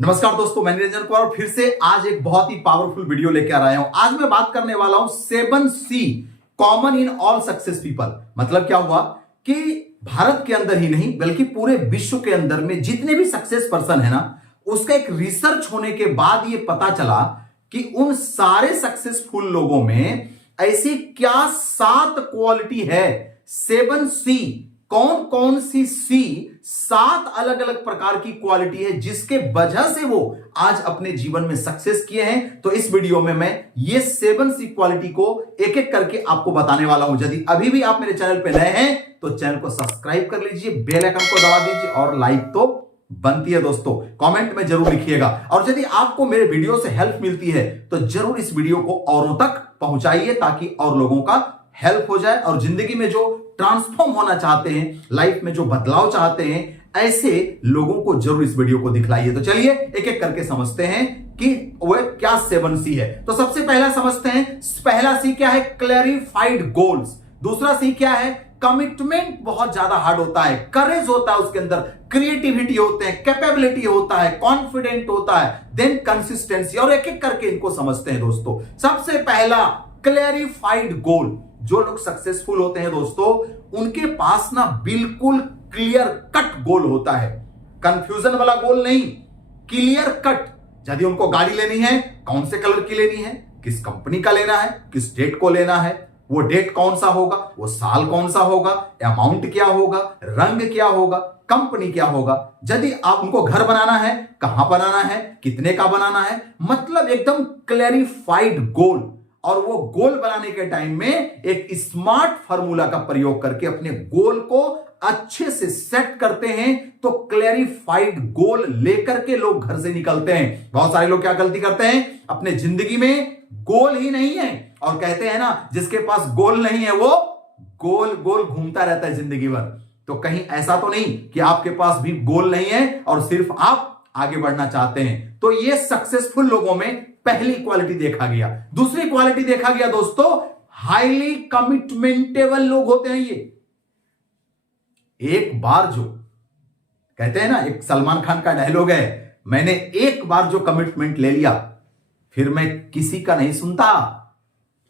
नमस्कार दोस्तों, मैं निरंजन कुमार और फिर से आज एक बहुत ही पावरफुल वीडियो लेकर आया हूं। आज मैं बात करने वाला हूं 7C common in all success people. मतलब क्या हुआ कि भारत के अंदर ही नहीं बल्कि पूरे विश्व के अंदर में जितने भी सक्सेस पर्सन है ना, उसका एक रिसर्च होने के बाद ये पता चला कि उन सारे सक्सेसफुल लोगों में ऐसी क्या 7 क्वालिटी है। 7C कौन कौन सी 7 अलग अलग प्रकार की क्वालिटी है जिसके वजह से वो आज अपने जीवन में सक्सेस किए हैं। तो इस वीडियो में मैं ये 7C क्वालिटी को एक एक करके आपको बताने वाला हूं। यदि अभी भी आप मेरे चैनल पे नए हैं तो चैनल को सब्सक्राइब कर लीजिए, बेल आइकन को दबा दीजिए और लाइक तो बनती है दोस्तों। कमेंट में जरूर लिखिएगा और यदि आपको मेरे वीडियो से हेल्प मिलती है तो जरूर इस वीडियो को औरों तक पहुंचाइए ताकि और लोगों का हेल्प हो जाए और जिंदगी में जो ट्रांसफॉर्म होना चाहते हैं, लाइफ में जो बदलाव चाहते हैं, ऐसे लोगों को जरूर इस वीडियो को दिखलाइए। तो चलिए एक एक करके समझते हैं कि वह क्या 7C है। तो सबसे पहला समझते हैं, पहला C क्या है? Clarified goals. दूसरा C क्या है? कमिटमेंट बहुत ज्यादा हार्ड होता है, करेज होता है उसके अंदर, क्रिएटिविटी होते हैं, कैपेबिलिटी होता है, कॉन्फिडेंट होता है, देन कंसिस्टेंसी। और एक एक करके इनको समझते हैं दोस्तों। सबसे पहला क्लैरिफाइड गोल। जो लोग सक्सेसफुल होते हैं दोस्तों, उनके पास ना बिल्कुल क्लियर कट गोल होता है। कंफ्यूजन वाला गोल नहीं, क्लियर कट। यदि उनको गाड़ी लेनी है, कौन से कलर की लेनी है, किस कंपनी का लेना है, किस डेट को लेना है, वो डेट कौन सा होगा, वो साल कौन सा होगा, अमाउंट क्या होगा, रंग क्या होगा, कंपनी क्या होगा। यदि आप उनको घर बनाना है, कहां बनाना है, कितने का बनाना है, मतलब एकदम क्लैरिफाइड गोल। और वो गोल बनाने के टाइम में एक स्मार्ट फार्मूला का प्रयोग करके अपने गोल को अच्छे से सेट करते हैं। तो क्लैरिफाइड गोल लेकर के लोग घर से निकलते हैं। बहुत सारे लोग क्या गलती करते हैं, अपने जिंदगी में गोल ही नहीं है और कहते हैं ना, जिसके पास गोल नहीं है वो गोल गोल घूमता रहता है जिंदगी भर। तो कहीं ऐसा तो नहीं कि आपके पास भी गोल नहीं है और सिर्फ आप आगे बढ़ना चाहते हैं। तो ये सक्सेसफुल लोगों में पहली क्वालिटी देखा गया। दूसरी क्वालिटी देखा गया दोस्तों, हाईली कमिटमेंटेबल लोग होते हैं ये। एक बार जो कहते हैं ना, एक सलमान खान का डायलॉग है, मैंने एक बार जो कमिटमेंट ले लिया फिर मैं किसी का नहीं सुनता।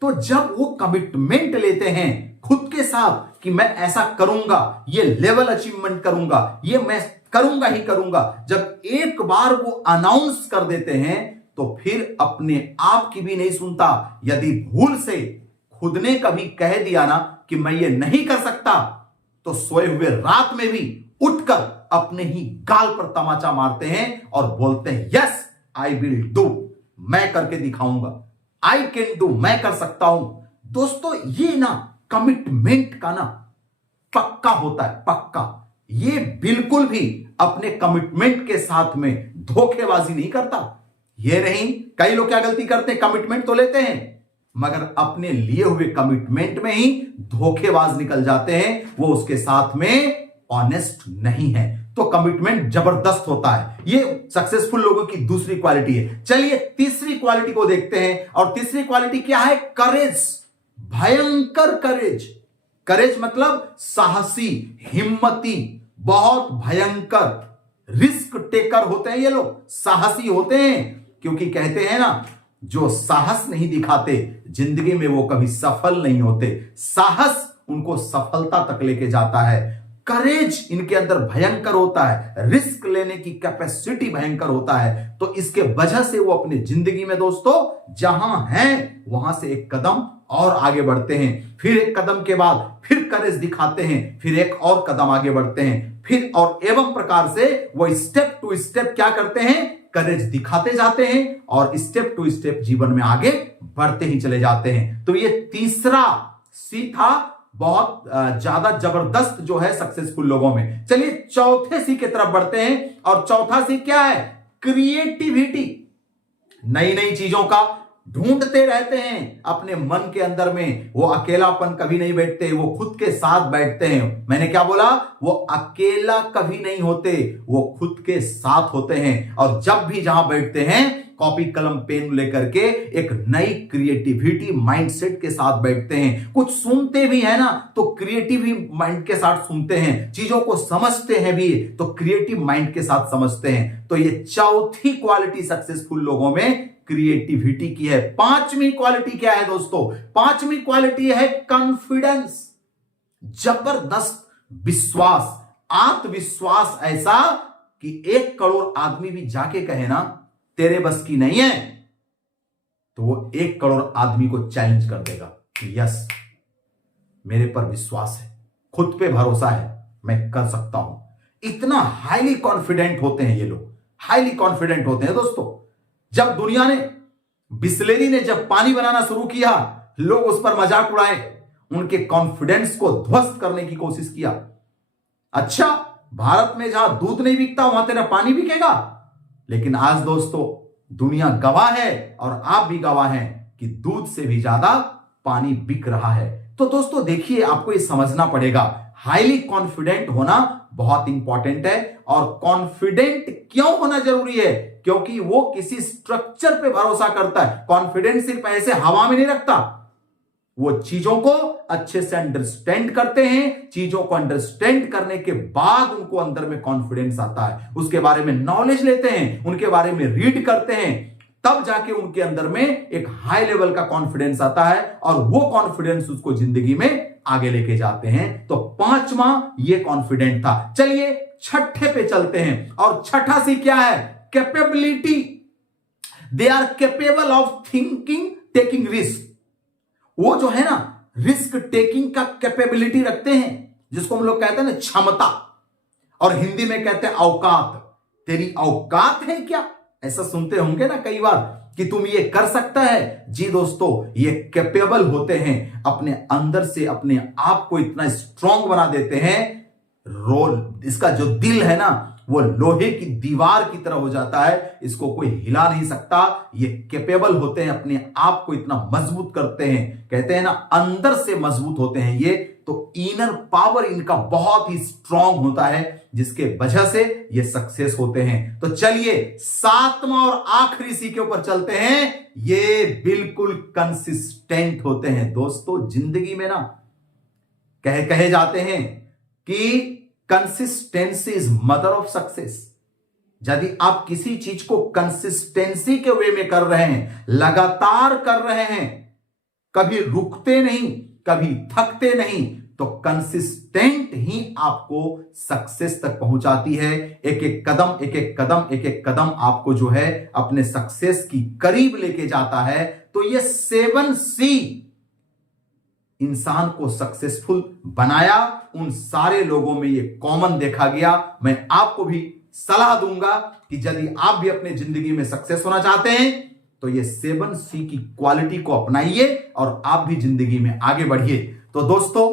तो जब वो कमिटमेंट लेते हैं खुद के साथ कि मैं ऐसा करूंगा, ये लेवल अचीवमेंट करूंगा, ये मैं करूंगा ही करूंगा, जब एक बार वो अनाउंस कर देते हैं तो फिर अपने आप की भी नहीं सुनता। यदि भूल से खुद ने कभी कह दिया ना कि मैं ये नहीं कर सकता, तो सोए हुए रात में भी उठकर अपने ही गाल पर तमाचा मारते हैं और बोलते हैं यस आई विल डू, मैं करके दिखाऊंगा, आई कैन डू, मैं कर सकता हूं। दोस्तों ये ना कमिटमेंट का ना पक्का होता है, पक्का। ये बिल्कुल भी अपने कमिटमेंट के साथ में धोखेबाजी नहीं करता। ये नहीं, कई लोग क्या गलती करते हैं, कमिटमेंट तो लेते हैं मगर अपने लिए हुए कमिटमेंट में ही धोखेबाज निकल जाते हैं। वो उसके साथ में ऑनेस्ट नहीं है। तो कमिटमेंट जबरदस्त होता है। ये सक्सेसफुल लोगों की दूसरी क्वालिटी है। चलिए तीसरी क्वालिटी को देखते हैं। और तीसरी क्वालिटी क्या है? करेज। भयंकर करेज। करेज मतलब साहसी, हिम्मती, बहुत भयंकर रिस्क टेकर होते हैं ये लोग, साहसी होते हैं। क्योंकि कहते हैं ना, जो साहस नहीं दिखाते जिंदगी में वो कभी सफल नहीं होते। साहस उनको सफलता तक लेके जाता है। करेज इनके अंदर भयंकर होता है, रिस्क लेने की कैपेसिटी भयंकर होता है। तो इसके वजह से वो अपने जिंदगी में दोस्तों जहां हैं वहां से एक कदम और आगे बढ़ते हैं, फिर एक कदम के बाद फिर करेज दिखाते हैं, फिर एक और कदम आगे बढ़ते हैं, फिर और एवं प्रकार से वो स्टेप टू स्टेप क्या करते हैं, करेज दिखाते जाते हैं और स्टेप टू स्टेप जीवन में आगे बढ़ते ही चले जाते हैं। तो ये तीसरा C था, बहुत ज्यादा जबरदस्त जो है सक्सेसफुल लोगों में। चलिए चौथे C की तरफ बढ़ते हैं। और चौथा C क्या है? क्रिएटिविटी। नई नई चीजों का ढूंढते रहते हैं अपने मन के अंदर में। वो अकेलापन कभी नहीं बैठते, वो खुद के साथ बैठते हैं। मैंने क्या बोला? वो अकेला कभी नहीं होते, वो खुद के साथ होते हैं। और जब भी जहां बैठते हैं कॉपी कलम पेन लेकर के एक नई क्रिएटिविटी माइंडसेट के साथ बैठते हैं, कुछ सुनते भी है ना तो क्रिएटिव माइंड के साथ सुनते हैं, चीजों को समझते हैं भी तो क्रिएटिव माइंड के साथ समझते हैं। तो ये चौथी क्वालिटी सक्सेसफुल लोगों में क्रिएटिविटी की है। पांचवी क्वालिटी क्या है दोस्तों? पांचवी क्वालिटी है कॉन्फिडेंस, जबरदस्त विश्वास, आत्मविश्वास, ऐसा कि 1 करोड़ आदमी भी जाके कहे ना तेरे बस की नहीं है तो वो 1 करोड़ आदमी को चैलेंज कर देगा कि यस मेरे पर विश्वास है, खुद पे भरोसा है, मैं कर सकता हूं। इतना हाईली कॉन्फिडेंट होते हैं ये लोग, हाईली कॉन्फिडेंट होते हैं दोस्तों। जब दुनिया ने, बिस्लेरी ने जब पानी बनाना शुरू किया, लोग उस पर मजाक उड़ाए, उनके कॉन्फिडेंस को ध्वस्त करने की कोशिश किया। अच्छा, भारत में जहां दूध नहीं बिकता वहां तेरा पानी बिकेगा। लेकिन आज दोस्तों दुनिया गवाह है और आप भी गवाह हैं कि दूध से भी ज्यादा पानी बिक रहा है। तो दोस्तों देखिए, आपको ये समझना पड़ेगा, हाईली कॉन्फिडेंट होना बहुत इंपॉर्टेंट है। और कॉन्फिडेंट क्यों होना जरूरी है? क्योंकि वो किसी स्ट्रक्चर पे भरोसा करता है। कॉन्फिडेंस सिर्फ ऐसे हवा में नहीं रखता, वो चीजों को अच्छे से अंडरस्टैंड करते हैं, चीजों को अंडरस्टैंड करने के बाद उनको अंदर में कॉन्फिडेंस आता है, उसके बारे में नॉलेज लेते हैं, उनके बारे में रीड करते हैं, तब जाके उनके अंदर में एक हाई लेवल का कॉन्फिडेंस आता है और वो कॉन्फिडेंस उसको जिंदगी में आगे लेके जाते हैं। तो पांचवा ये कॉन्फिडेंट था। चलिए छठे पे चलते हैं, और छठा सी क्या है? Capability. They are capable of thinking, taking risk. वो जो है ना रिस्क टेकिंग का कैपेबिलिटी रखते हैं, जिसको हम लोग कहते हैं ना क्षमता, और हिंदी में कहते हैं औकात। तेरी औकात है क्या? ऐसा सुनते होंगे ना कई बार कि तुम ये कर सकता है। जी दोस्तों, ये कैपेबल होते हैं, अपने अंदर से अपने आप को इतना स्ट्रांग बना देते हैं। रोल, इसका जो दिल है ना वो लोहे की दीवार की तरह हो जाता है, इसको कोई हिला नहीं सकता। ये कैपेबल होते हैं, अपने आप को इतना मजबूत करते हैं, कहते हैं ना अंदर से मजबूत होते हैं ये। तो इनर पावर इनका बहुत ही स्ट्रांग होता है, जिसके वजह से ये सक्सेस होते हैं। तो चलिए सातवां और आखिरी सी के ऊपर चलते हैं। ये बिल्कुल कंसिस्टेंट होते हैं दोस्तों। जिंदगी में ना कहे जाते हैं कि consistency is mother of success. यदि आप किसी चीज को कंसिस्टेंसी के वे में कर रहे हैं, लगातार कर रहे हैं, कभी रुकते नहीं, कभी थकते नहीं, तो कंसिस्टेंट ही आपको सक्सेस तक पहुंचाती है। एक एक कदम, एक एक कदम, एक एक कदम आपको जो है अपने सक्सेस की करीब लेके जाता है। तो ये 7C इंसान को सक्सेसफुल बनाया। उन सारे लोगों में ये कॉमन देखा गया। मैं आपको भी सलाह दूंगा कि यदि आप भी अपने जिंदगी में सक्सेस होना चाहते हैं तो ये 7C की क्वालिटी को अपनाइए और आप भी जिंदगी में आगे बढ़िए। तो दोस्तों,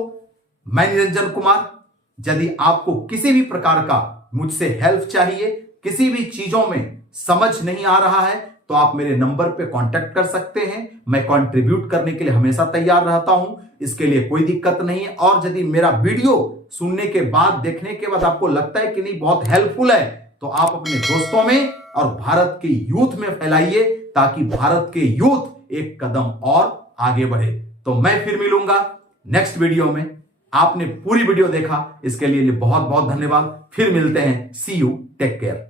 मैं निरंजन कुमार, यदि आपको किसी भी प्रकार का मुझसे हेल्प चाहिए, किसी भी चीजों में समझ नहीं आ रहा है, तो आप मेरे नंबर पे कांटेक्ट कर सकते हैं। मैं कंट्रीब्यूट करने के लिए हमेशा तैयार रहता हूं, इसके लिए कोई दिक्कत नहीं है। और यदि मेरा वीडियो सुनने के बाद, देखने के बाद आपको लगता है कि नहीं बहुत हेल्पफुल है, तो आप अपने दोस्तों में और भारत के यूथ में फैलाइए, ताकि भारत के यूथ एक कदम और आगे बढ़े। तो मैं फिर मिलूंगा नेक्स्ट वीडियो में। आपने पूरी वीडियो देखा, इसके लिए बहुत बहुत धन्यवाद। फिर मिलते हैं। सी यू, टेक केयर।